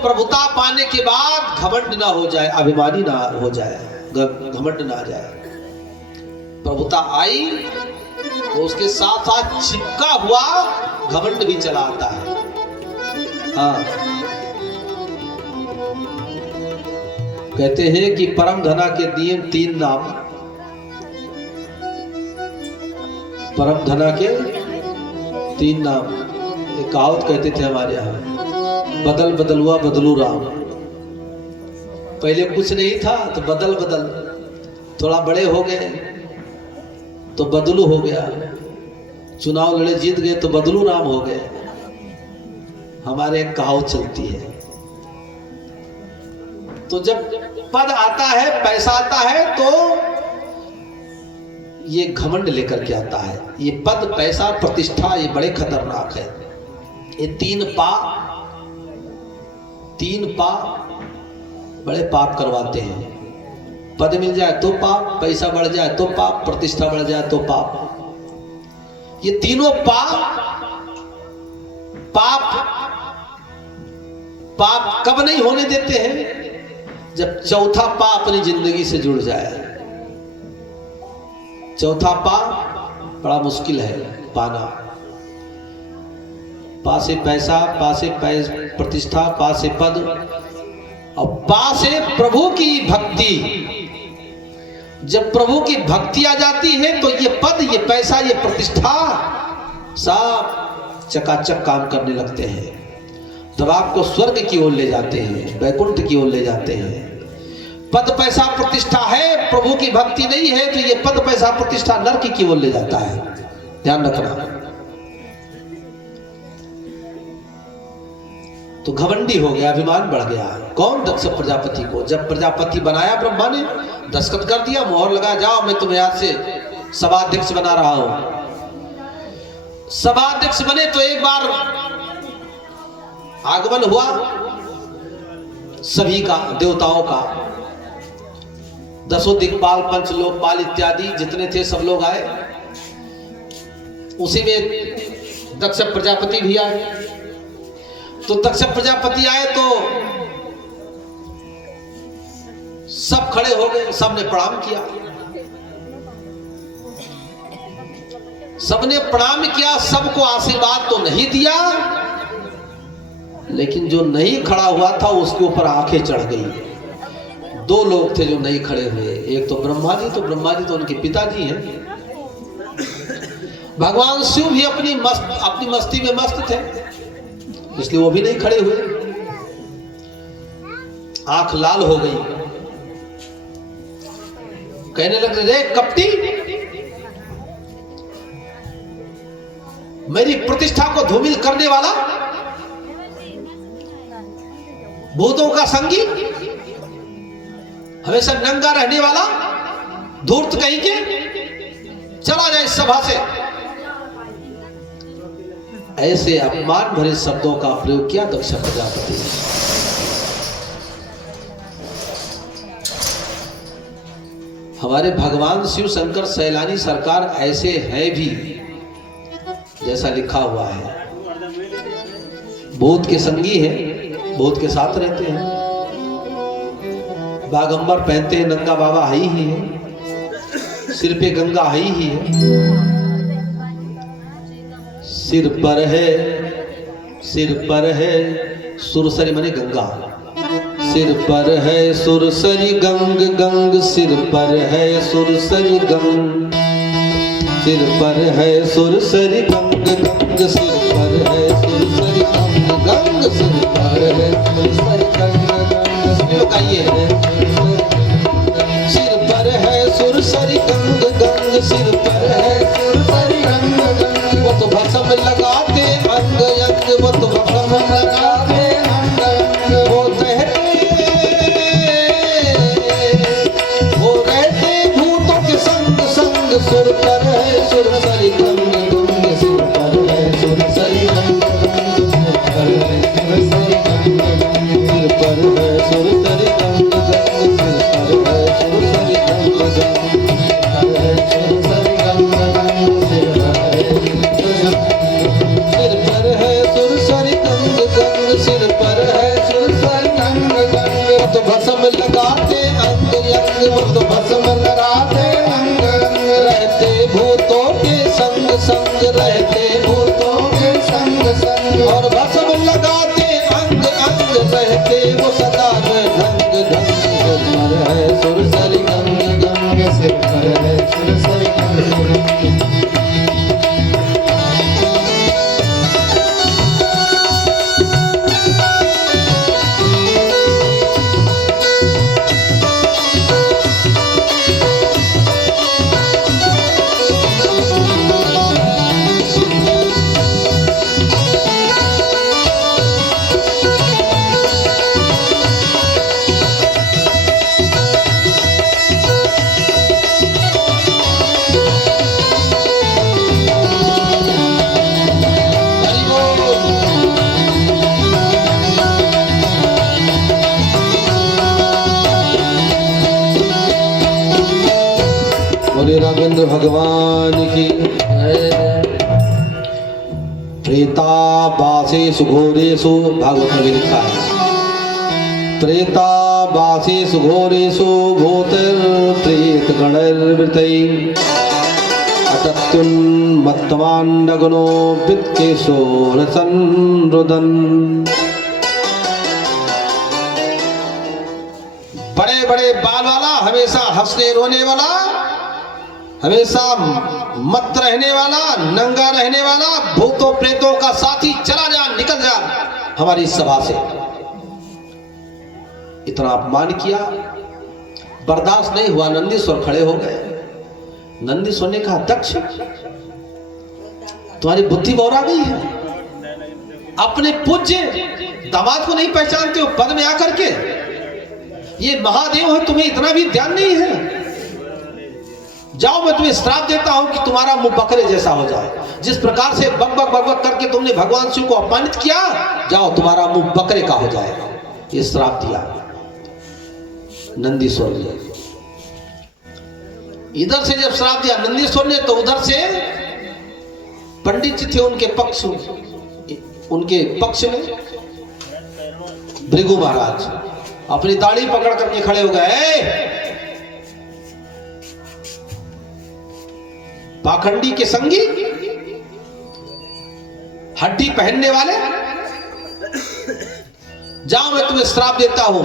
प्रभुता पाने के बाद घमंड ना हो जाए, अभिमानी ना हो जाए, घमंड ना आ जाए। प्रभुता आई तो उसके साथ साथ चिपका हुआ घमंड भी चला आता है। हाँ, कहते हैं कि परम धना के दिए 3 नाम। परम धना के 3 नाम। एक कहावत कहते थे हमारे यहाँ, बदल बदल हुआ बदलू राम। पहले कुछ नहीं था तो बदल बदल, थोड़ा बड़े हो गए तो बदलू हो गया, चुनाव लड़े जीत गए तो बदलू राम हो गए। हमारे एक कहावत चलती है। तो जब पद आता है, पैसा आता है, तो ये घमंड लेकर के आता है। ये पद, पैसा, प्रतिष्ठा, ये बड़े खतरनाक है। ये 3 पा बड़े पाप करवाते हैं। पद मिल जाए तो पाप, पैसा बढ़ जाए तो पाप, प्रतिष्ठा बढ़ जाए तो पाप। ये तीनों पाप कब नहीं होने देते हैं? जब चौथा पा अपनी जिंदगी से जुड़ जाए। चौथा पा बड़ा मुश्किल है पाना। पा से पैसा, पा से प्रतिष्ठा, पा से पद, और पा से प्रभु की भक्ति। जब प्रभु की भक्ति आ जाती है तो ये पद, ये पैसा, ये प्रतिष्ठा सब चकाचक काम करने लगते हैं। तब आपको स्वर्ग की ओर ले जाते हैं, वैकुंठ की ओर ले जाते हैं। पद पैसा प्रतिष्ठा है, प्रभु की भक्ति नहीं है, तो ये पद पैसा प्रतिष्ठा नरक की ओर ले जाता है। ध्यान रखना। तो घमंडी हो गया, अभिमान बढ़ गया। कौन? दक्ष प्रजापति को। जब प्रजापति बनाया ब्रह्मा ने, दस्तखत कर दिया, मोहर लगा, जाओ मैं तुम्हें आज से सभाध्यक्ष बना रहा हूं। सभाध्यक्ष बने तो एक बार आगमन हुआ सभी का, देवताओं का। 10 दिक्पाल, पंच लोकपाल इत्यादि जितने थे सब लोग आए। उसी में दक्ष प्रजापति भी आए। तो दक्ष प्रजापति आए तो सब खड़े हो गए, सबने प्रणाम किया। सबने प्रणाम किया, सबको आशीर्वाद तो नहीं दिया, लेकिन जो नहीं खड़ा हुआ था उसके ऊपर आंखें चढ़ गई। 2 लोग थे जो नहीं खड़े हुए। एक तो ब्रह्मा जी, तो उनके पिताजी हैं। भगवान शिव भी अपनी मस्ती में मस्त थे, इसलिए वो भी नहीं खड़े हुए। आंख लाल हो गई, कहने लगे, रे कपटी, मेरी प्रतिष्ठा को धूमिल करने वाला, भूतों का संगी, हमेशा नंगा रहने वाला, धूर्त कहीं के, चला जाए इस सभा से। ऐसे अपमान भरे शब्दों का प्रयोग किया दक्ष प्रजापति ने। हमारे भगवान शिव शंकर सैलानी सरकार ऐसे हैं भी, जैसा लिखा हुआ है। भूत के संगी है, भूत के साथ रहते हैं, बागंबर पहनते हैं, नंगा बाबा है ही है, सिर पे गंगा है ही है, सिर पर है सुरसरी मने गंगा, सिर पर है सुरसरी गंग, गंग सिर पर है सुरसरी गंग, सिर पर है सुरसरी गंग, गंग सिर पर है सुरसरी गंग, गंग सिर पर है सुरसरी गंग, गंग गाइए। सिर पर है सुरसरी गंग, गंग सिर पर है सुरसरी गंग, गंग वो तो भस्म लगाते अंग अंग, वो तो भस्म लगाते अंग अंग, वो रहते भूतों के संग संग, सुर पर है सुरसरी गंग, गंग सिर पर है सुरसरी गंग, गंग सिर पर है सुरसरी गंग, गंग सिर पर है सुरसरी गंग, गंग सिर पर है सुरसरी गंग, गंग सिर पर है सुरसरी गंग, सिर पर है सुरसरी गंग, गंग सिर पर है सुरसरी बोले राघवेंद्र भगवान की। प्रेतावासेषु घोरेषु, भागवत में भी लिखा है, प्रेतावासेषु घोरेषु भूतैर्प्रेतगणैर्वृतैः अतत्युन्मत्तमाण्डगनो वित्केशोरसंरुदन्। बड़े बड़े बाल वाला, हमेशा हंसने रोने वाला, हमेशा मत रहने वाला, नंगा रहने वाला, भूतों प्रेतों का साथी, चला जा, निकल जा हमारी सभा से। इतना अपमान किया, बर्दाश्त नहीं हुआ, नंदीश्वर खड़े हो गए। नंदीश्वर ने कहा, दक्ष तुम्हारी बुद्धि बौरा गई है, अपने पूज्य दामाद को नहीं पहचानते हो पद में आकर के। ये महादेव है, तुम्हें इतना भी ध्यान नहीं है। जाओ, मैं तुम्हें श्राप देता हूं कि तुम्हारा मुंह बकरे जैसा हो जाए। जिस प्रकार से बक बक बक बक करके तुमने भगवान शिव को अपमानित किया, जाओ तुम्हारा मुंह बकरे का हो जाएगा। ये श्राप दिया नंदीश्वर ने। इधर से जब श्राप दिया नंदीश्वर ने, तो उधर से पंडित जी थे, उनके पक्ष में भृगु महाराज अपनी दाढ़ी पकड़ करके खड़े हो गए। पाखंडी के संगी, हड्डी पहनने वाले, जाओ मैं तुम्हें श्राप देता हूं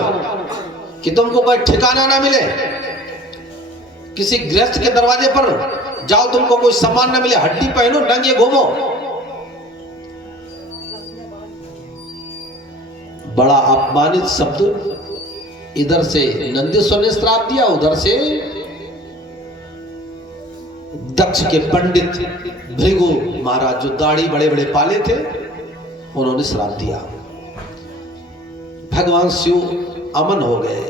कि तुमको कोई ठिकाना ना मिले, किसी गृहस्थ के दरवाजे पर जाओ, तुमको कोई सम्मान ना मिले, हड्डी पहनो, नंगे घूमो। बड़ा अपमानित शब्द इधर से नंदीश्वर ने श्राप दिया, उधर से दक्ष के पंडित भृगु महाराज, जो दाढ़ी बड़े बड़े पाले थे, उन्होंने श्राप दिया। भगवान शिव अमन हो गए,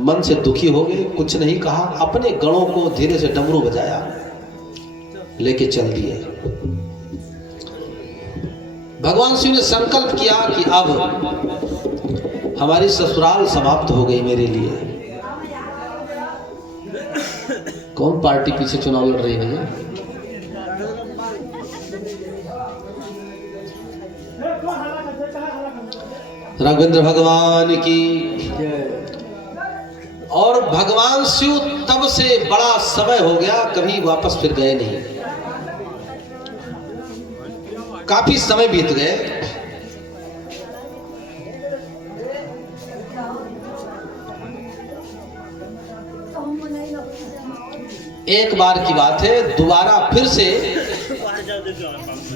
मन से दुखी हो गए, कुछ नहीं कहा, अपने गणों को धीरे से डमरू बजाया, लेके चल दिए। भगवान शिव ने संकल्प किया कि अब हमारी ससुराल समाप्त हो गई मेरे लिए। कौन पार्टी पीछे चुनाव लड़ रही है? राघवेंद्र भगवान की। और भगवान शिव तब से बड़ा समय हो गया, कभी वापस फिर गए नहीं। काफी समय बीत गए। एक बार की बात है, दोबारा फिर से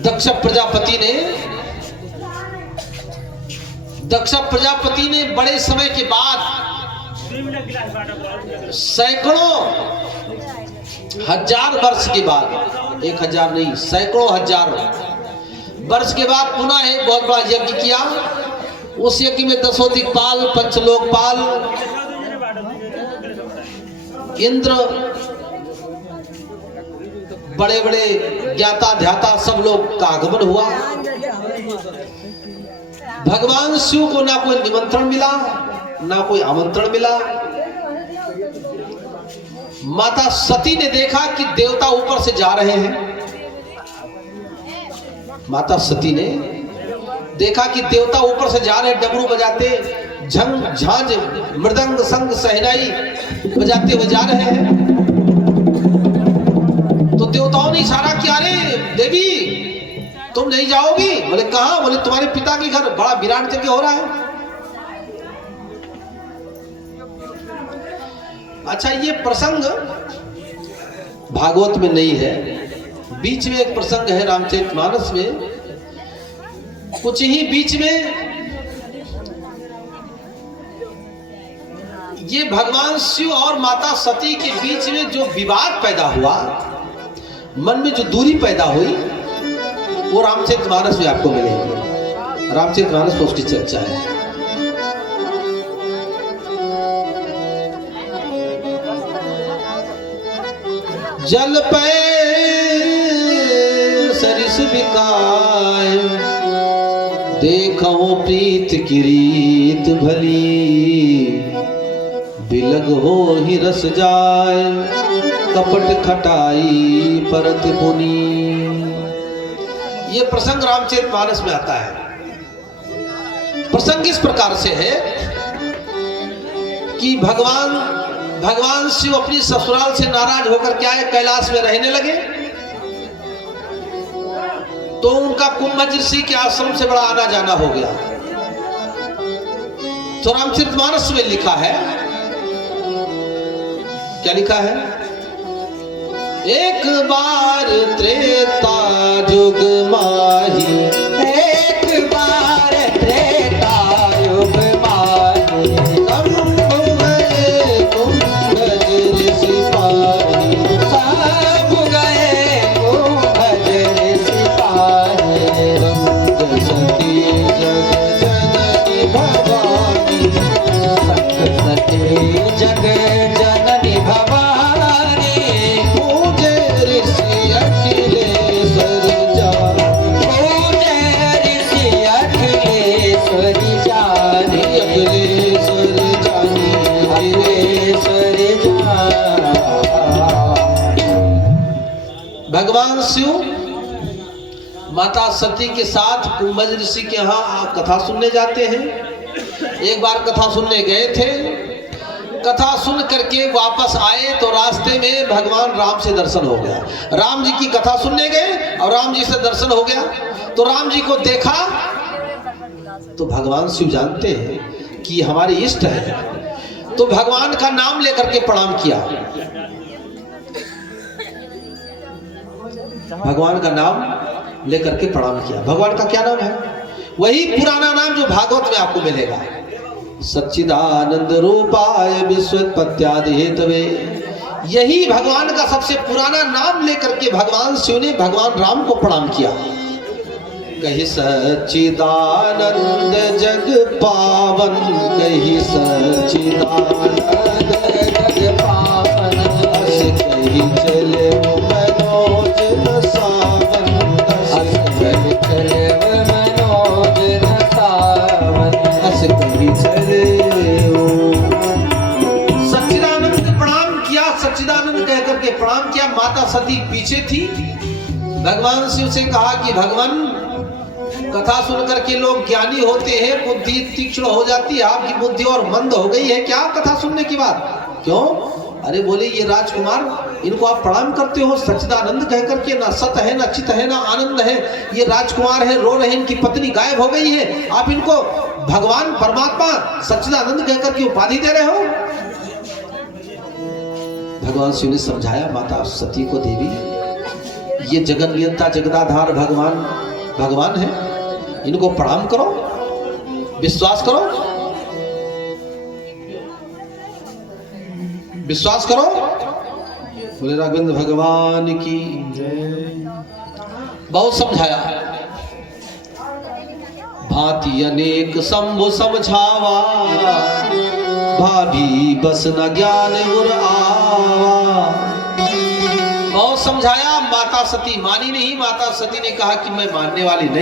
दक्ष प्रजापति ने बड़े समय के बाद, सैकड़ों हजार वर्ष के बाद, 1000 नहीं, सैकड़ों हजार वर्ष के बाद पुनः एक बहुत बड़ा यज्ञ किया। उस यज्ञ में 10 दिक्पाल, पंचलोकपाल, इंद्र, बड़े बड़े ज्ञाता ध्याता सब लोग का आगमन हुआ। भगवान शिव को ना कोई निमंत्रण मिला, ना कोई आमंत्रण मिला। माता सती ने देखा कि देवता ऊपर से जा रहे हैं। माता सती ने देखा कि देवता ऊपर से जा रहे हैं, डमरू बजाते, झंग झांझ मृदंग संग सहनाई बजाते हुए जा रहे हैं। तो देवताओं ने इशारा किया, अरे देवी तुम नहीं जाओगी? बोले कहां? बोले तुम्हारे पिता के घर, बड़ा विराट यज्ञ हो रहा है। अच्छा, ये प्रसंग भागवत में नहीं है, बीच में एक प्रसंग है रामचरितमानस में, कुछ ही बीच में ये भगवान शिव और माता सती के बीच में जो विवाद पैदा हुआ, मन में जो दूरी पैदा हुई, वो रामचरितमानस में आपको मिलेगी। रामचरितमानस में उसकी चर्चा है। जल पे सरिस बिकाय, देखो प्रीत की रीत भली, बिलग हो ही रस जाए। कपट खटाई परत पुनी। ये प्रसंग रामचरितमानस में आता है। प्रसंग इस प्रकार से है कि भगवान शिव अपनी ससुराल से नाराज होकर क्या है, कैलाश में रहने लगे। तो उनका कुंभज ऋषि के आश्रम से बड़ा आना जाना हो गया। तो रामचरितमानस में लिखा है, क्या लिखा है? एक बार त्रेता जुग माही, एक बार त्रेता युग माही, कुंभज ऋषि पाही, सब गए कुंभज ऋषि पाही। रंग सती जग जननी भवानी, संग सती जग जननी भवानी, पूजे ऋषि अखिलेश्वर जानी, पूजे ऋषि अखिलेश्वरी जानी, अखिलेश्वर जानी, अखिलेश्वरी जानी। भगवान शिव माता सती के साथ कुंभज ऋषि के यहाँ कथा सुनने जाते हैं। एक बार कथा सुनने गए थे। कथा सुन करके वापस आए तो रास्ते में भगवान राम से दर्शन हो गया। राम जी की कथा सुनने गए और राम जी से दर्शन हो गया। तो राम जी को देखा तो भगवान शिव जानते हैं कि हमारे इष्ट है, तो भगवान का नाम लेकर के प्रणाम किया। भगवान का नाम लेकर के प्रणाम किया। भगवान का क्या नाम है? वही पुराना नाम जो भागवत में आपको मिलेगा, सच्चिदानंद रूपाय विश्वोत्पत्त्यादि हेतवे। यही भगवान का सबसे पुराना नाम लेकर के भगवान शिव ने भगवान राम को प्रणाम किया। कही सच्चिदानंद जग पावन, कही सच्चिदानंद जग पावन, अस कही चले मनोज न सावन, अस कही चले मनोज न सावन, अस कही चले। सच्चिदानंद प्रणाम किया, सच्चिदानंद कह करके प्रणाम किया। माता सती पीछे थी। भगवान शिव से कहा कि भगवान, कथा सुन करके लोग ज्ञानी होते हैं, बुद्धि तीक्ष्ण हो जाती है, आपकी बुद्धि और मंद हो गई है क्या कथा सुनने की बात? क्यों? अरे बोले ये राजकुमार, इनको आप प्रणाम करते हो सच्चिदानंद कह करके, ना सत है ना चित है ना आनंद है। ये राजकुमार है, रो रहे हैं, इनकी पत्नी गायब हो गई है, आप इनको भगवान परमात्मा सच्चिदानंद कह करके उपाधि दे रहे हो। भगवान शिव ने समझाया माता सती को, देवी ये जगन नियंता जगदाधार भगवान है, इनको प्रणाम करो, विश्वास करो, विश्वास करो। बोले राघवेंद्र भगवान की जय। बहुत समझाया। भांति अनेक शंभु समझावा, भाभी बस न ज्ञान गुर आवा। बहुत समझाया, माता सती मानी नहीं। माता सती ने कहा कि मैं मानने वाली नहीं।